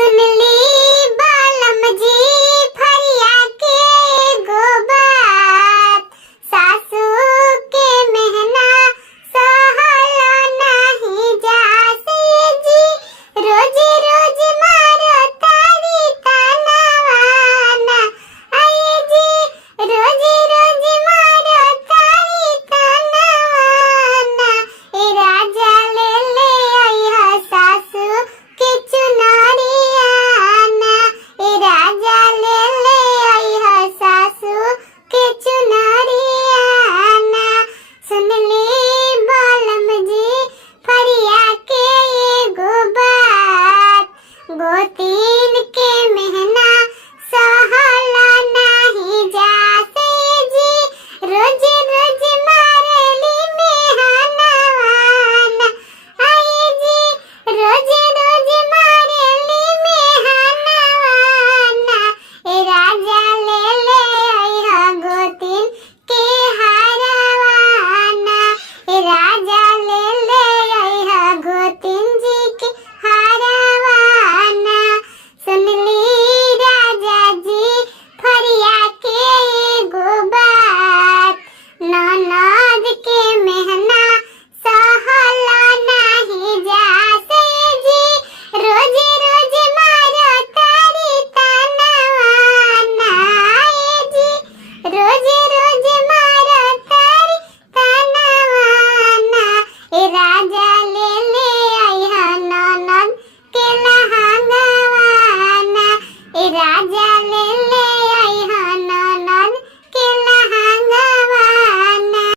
सुन ली बालम जी फरिया के गो बात, सासू के मेहना सहलो नहीं जासे जी, रोज रोज मारो तारी तनवाना, आये जी रोज रोज मारो तारी तनवाना, ए राजा ले ले आया सासू के चुनरियाना, ए राजा ले ले आया सासू के चुनरियाना, सुन ली बालम जी फरिया के गो बात, गोती